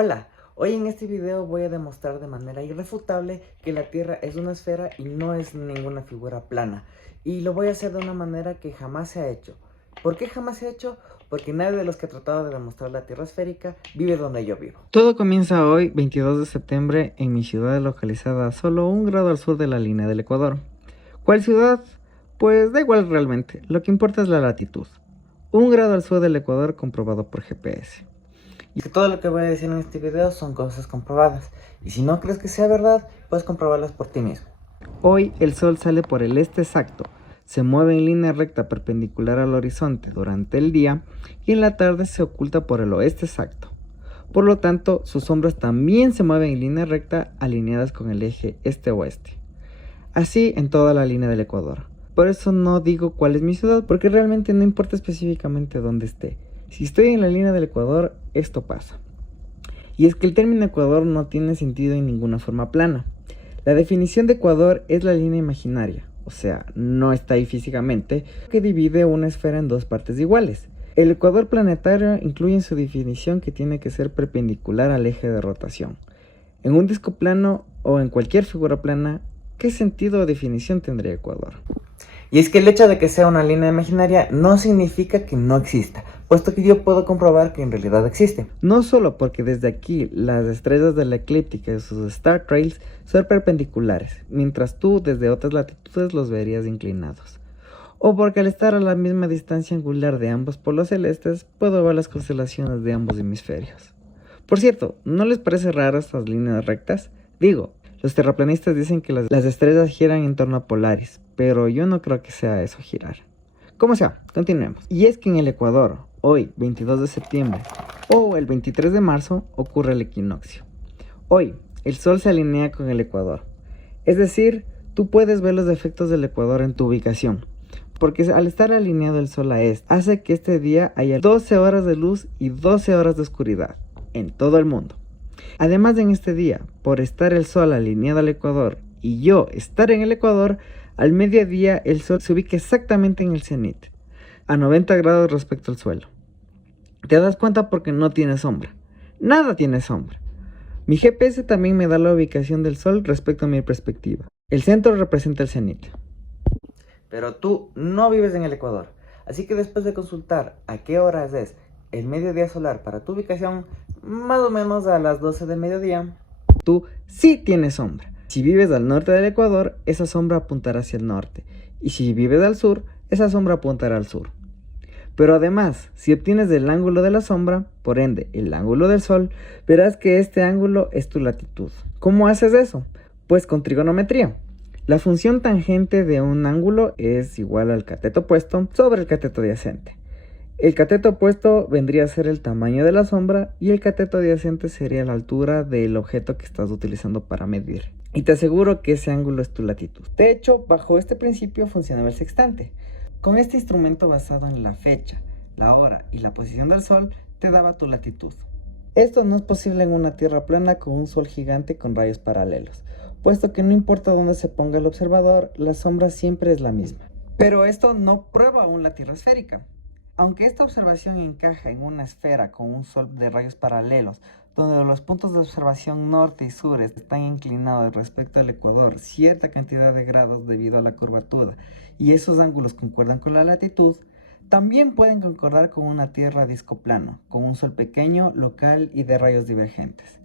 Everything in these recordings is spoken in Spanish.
Hola, hoy en este video voy a demostrar de manera irrefutable que la Tierra es una esfera y no es ninguna figura plana. Y lo voy a hacer de una manera que jamás se ha hecho. ¿Por qué jamás se ha hecho? Porque nadie de los que ha tratado de demostrar la Tierra esférica vive donde yo vivo. Todo comienza hoy, 22 de septiembre, en mi ciudad localizada a solo 1 grado al sur de la línea del Ecuador. ¿Cuál ciudad? Pues da igual realmente, lo que importa es la latitud. 1 grado al sur del Ecuador comprobado por GPS. Y que todo lo que voy a decir en este video son cosas comprobadas. Y si no crees que sea verdad, puedes comprobarlas por ti mismo. Hoy el sol sale por el este exacto, se mueve en línea recta perpendicular al horizonte durante el día y en la tarde se oculta por el oeste exacto. Por lo tanto, sus sombras también se mueven en línea recta alineadas con el eje este-oeste. Así en toda la línea del Ecuador. Por eso no digo cuál es mi ciudad, porque realmente no importa específicamente dónde esté. Si estoy en la línea del Ecuador, esto pasa. Y es que el término Ecuador no tiene sentido en ninguna forma plana. La definición de Ecuador es la línea imaginaria, o sea, no está ahí físicamente, que divide una esfera en dos partes iguales. El ecuador planetario incluye en su definición que tiene que ser perpendicular al eje de rotación. En un disco plano o en cualquier figura plana, ¿qué sentido o definición tendría Ecuador? Y es que el hecho de que sea una línea imaginaria no significa que no exista, puesto que yo puedo comprobar que en realidad existe. No solo porque desde aquí las estrellas de la eclíptica y sus star trails son perpendiculares, mientras tú desde otras latitudes los verías inclinados. O porque al estar a la misma distancia angular de ambos polos celestes, puedo ver las constelaciones de ambos hemisferios. Por cierto, ¿no les parece raro estas líneas rectas? Digo, los terraplanistas dicen que las estrellas giran en torno a Polaris, pero yo no creo que sea eso girar. Como sea, continuemos. Y es que en el Ecuador, hoy, 22 de septiembre, o el 23 de marzo, ocurre el equinoccio. Hoy, el Sol se alinea con el Ecuador. Es decir, tú puedes ver los efectos del Ecuador en tu ubicación, porque al estar alineado el Sol a este, hace que este día haya 12 horas de luz y 12 horas de oscuridad, en todo el mundo. Además en este día, por estar el Sol alineado al Ecuador y yo estar en el Ecuador, al mediodía el Sol se ubica exactamente en el cenit, a 90 grados respecto al suelo. ¿Te das cuenta? Porque no tiene sombra. Nada tiene sombra. Mi GPS también me da la ubicación del Sol respecto a mi perspectiva. El centro representa el cenit. Pero tú no vives en el Ecuador, así que después de consultar a qué horas es el mediodía solar para tu ubicación, más o menos a las 12 del mediodía, tú sí tienes sombra. Si vives al norte del Ecuador, esa sombra apuntará hacia el norte, y si vives al sur, esa sombra apuntará al sur. Pero además, si obtienes el ángulo de la sombra, por ende el ángulo del Sol, verás que este ángulo es tu latitud. ¿Cómo haces eso? Pues con trigonometría. La función tangente de un ángulo es igual al cateto opuesto sobre el cateto adyacente. El cateto opuesto vendría a ser el tamaño de la sombra y el cateto adyacente sería la altura del objeto que estás utilizando para medir. Y te aseguro que ese ángulo es tu latitud. De hecho, bajo este principio funcionaba el sextante. Con este instrumento basado en la fecha, la hora y la posición del Sol, te daba tu latitud. Esto no es posible en una Tierra plana con un Sol gigante con rayos paralelos, puesto que no importa dónde se ponga el observador, la sombra siempre es la misma. Pero esto no prueba aún la Tierra esférica. Aunque esta observación encaja en una esfera con un Sol de rayos paralelos, donde los puntos de observación norte y sur están inclinados respecto al Ecuador cierta cantidad de grados debido a la curvatura, y esos ángulos concuerdan con la latitud, también pueden concordar con una Tierra disco plano, con un Sol pequeño, local y de rayos divergentes.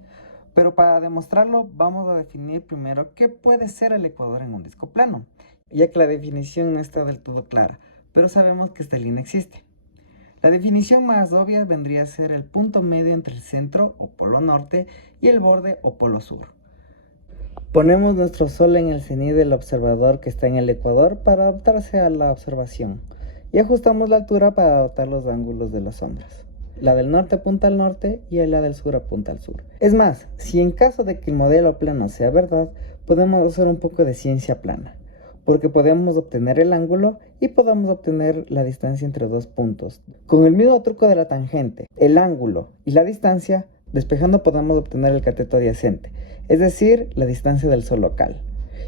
Pero para demostrarlo, vamos a definir primero qué puede ser el Ecuador en un disco plano, ya que la definición no está del todo clara, pero sabemos que esta línea existe. La definición más obvia vendría a ser el punto medio entre el centro o polo norte y el borde o polo sur. Ponemos nuestro Sol en el cenit del observador que está en el Ecuador para adaptarse a la observación y ajustamos la altura para adaptar los ángulos de las sombras. La del norte apunta al norte y la del sur apunta al sur. Es más, si en caso de que el modelo plano sea verdad, podemos hacer un poco de ciencia plana, porque podemos obtener el ángulo y podemos obtener la distancia entre dos puntos. Con el mismo truco de la tangente, el ángulo y la distancia, despejando podemos obtener el cateto adyacente, es decir, la distancia del Sol local.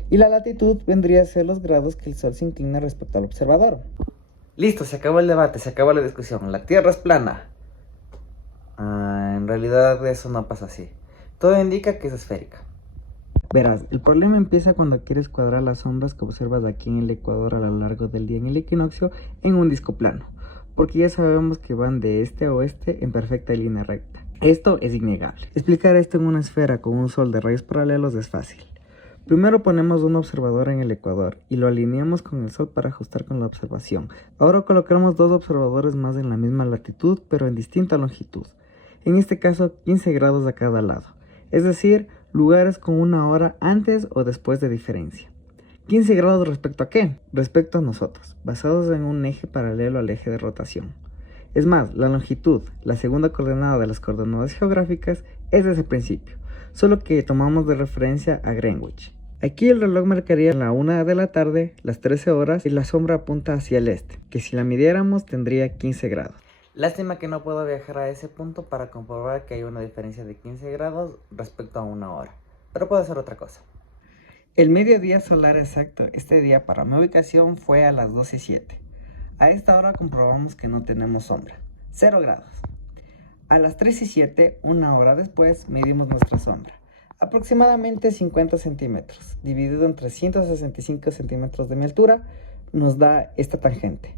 Y la latitud vendría a ser los grados que el Sol se inclina respecto al observador. Listo, se acabó el debate, se acabó la discusión. La Tierra es plana. En realidad eso no pasa así. Todo indica que es esférica. Verás, el problema empieza cuando quieres cuadrar las sombras que observas aquí en el ecuador a lo largo del día en el equinoccio en un disco plano, porque ya sabemos que van de este a oeste en perfecta línea recta. Esto es innegable. Explicar esto en una esfera con un sol de rayos paralelos es fácil. Primero ponemos un observador en el ecuador y lo alineamos con el sol para ajustar con la observación. Ahora colocaremos dos observadores más en la misma latitud pero en distinta longitud. En este caso 15 grados a cada lado, es decir, lugares con una hora antes o después de diferencia. 15 grados respecto a qué? Respecto a nosotros, basados en un eje paralelo al eje de rotación. Es más, la longitud, la segunda coordenada de las coordenadas geográficas, es de ese principio, solo que tomamos de referencia a Greenwich. Aquí el reloj marcaría la 1 de la tarde, las 13 horas, y la sombra apunta hacia el este, que si la midiéramos tendría 15 grados. Lástima que no puedo viajar a ese punto para comprobar que hay una diferencia de 15 grados respecto a una hora, pero puedo hacer otra cosa. El mediodía solar exacto este día para mi ubicación fue a las 2:07. A esta hora comprobamos que no tenemos sombra, 0 grados. A las 3:07, una hora después, medimos nuestra sombra, aproximadamente 50 centímetros, dividido en 365 centímetros de mi altura, nos da esta tangente.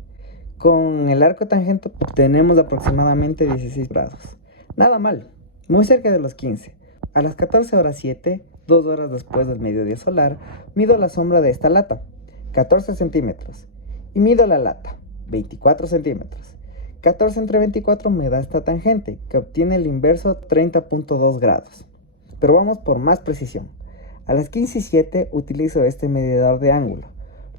Con el arco tangente obtenemos aproximadamente 16 grados. Nada mal, muy cerca de los 15. A las 14:07, 2 horas después del mediodía solar, mido la sombra de esta lata, 14 centímetros. Y mido la lata, 24 centímetros. 14 entre 24 me da esta tangente, que obtiene el inverso 30.2 grados. Pero vamos por más precisión. A las 15:07 utilizo este medidor de ángulo,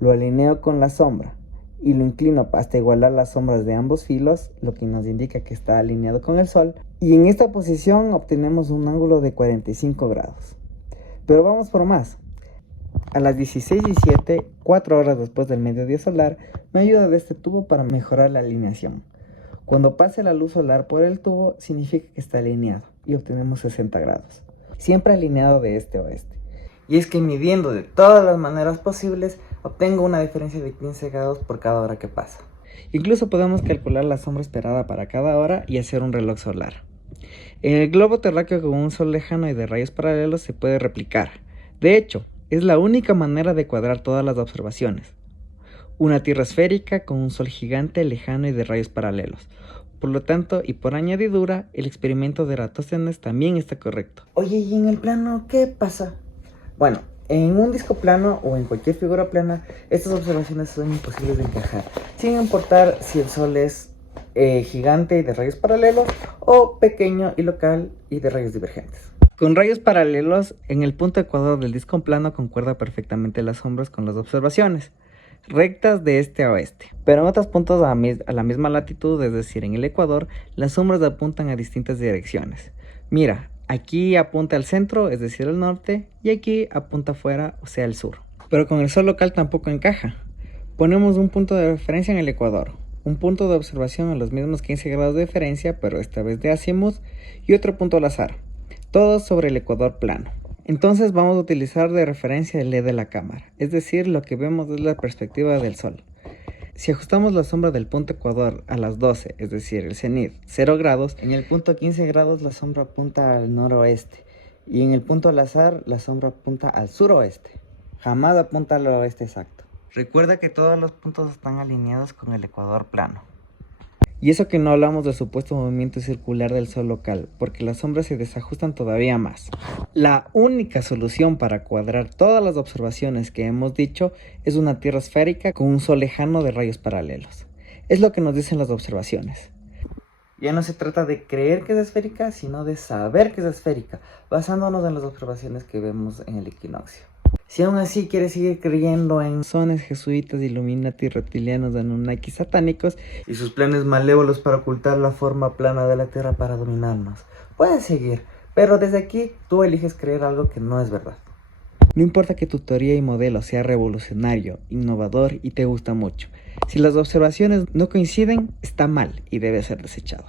lo alineo con la sombra y lo inclino hasta igualar las sombras de ambos filos, lo que nos indica que está alineado con el sol, y en esta posición obtenemos un ángulo de 45 grados. Pero vamos por más. A las 16:07, 4 horas después del mediodía solar, me ayuda de este tubo para mejorar la alineación. Cuando pase la luz solar por el tubo, significa que está alineado y obtenemos 60 grados. Siempre alineado de este a oeste. Y es que midiendo de todas las maneras posibles, obtengo una diferencia de 15 grados por cada hora que pasa. Incluso podemos calcular la sombra esperada para cada hora y hacer un reloj solar. En el globo terráqueo con un sol lejano y de rayos paralelos se puede replicar. De hecho, es la única manera de cuadrar todas las observaciones. Una tierra esférica con un sol gigante, lejano y de rayos paralelos. Por lo tanto, y por añadidura, el experimento de Eratóstenes también está correcto. Oye, ¿y en el plano qué pasa? Bueno, en un disco plano o en cualquier figura plana, estas observaciones son imposibles de encajar, sin importar si el sol es gigante y de rayos paralelos o pequeño y local y de rayos divergentes. Con rayos paralelos, en el punto ecuador del disco plano concuerda perfectamente las sombras con las observaciones, rectas de este a oeste. Pero en otros puntos a la misma latitud, es decir, en el ecuador, las sombras apuntan a distintas direcciones. Mira, aquí apunta al centro, es decir, al norte, y aquí apunta afuera, o sea, al sur. Pero con el sol local tampoco encaja. Ponemos un punto de referencia en el ecuador, un punto de observación a los mismos 15 grados de diferencia, pero esta vez de azimut, y otro punto al azar, todos sobre el ecuador plano. Entonces vamos a utilizar de referencia el LED de la cámara, es decir, lo que vemos es la perspectiva del sol. Si ajustamos la sombra del punto ecuador a las 12, es decir, el cenit, 0 grados, en el punto 15 grados la sombra apunta al noroeste, y en el punto al azar la sombra apunta al suroeste. Jamás apunta al oeste exacto. Recuerda que todos los puntos están alineados con el ecuador plano. Y eso que no hablamos del supuesto movimiento circular del sol local, porque las sombras se desajustan todavía más. La única solución para cuadrar todas las observaciones que hemos dicho es una tierra esférica con un sol lejano de rayos paralelos. Es lo que nos dicen las observaciones. Ya no se trata de creer que es esférica, sino de saber que es esférica, basándonos en las observaciones que vemos en el equinoccio. Si aún así quieres seguir creyendo en masones, jesuitas, illuminati, reptilianos, anunnakis, satánicos y sus planes malévolos para ocultar la forma plana de la Tierra para dominarnos, puedes seguir, pero desde aquí tú eliges creer algo que no es verdad. No importa que tu teoría y modelo sea revolucionario, innovador y te gusta mucho. Si las observaciones no coinciden, está mal y debe ser desechado.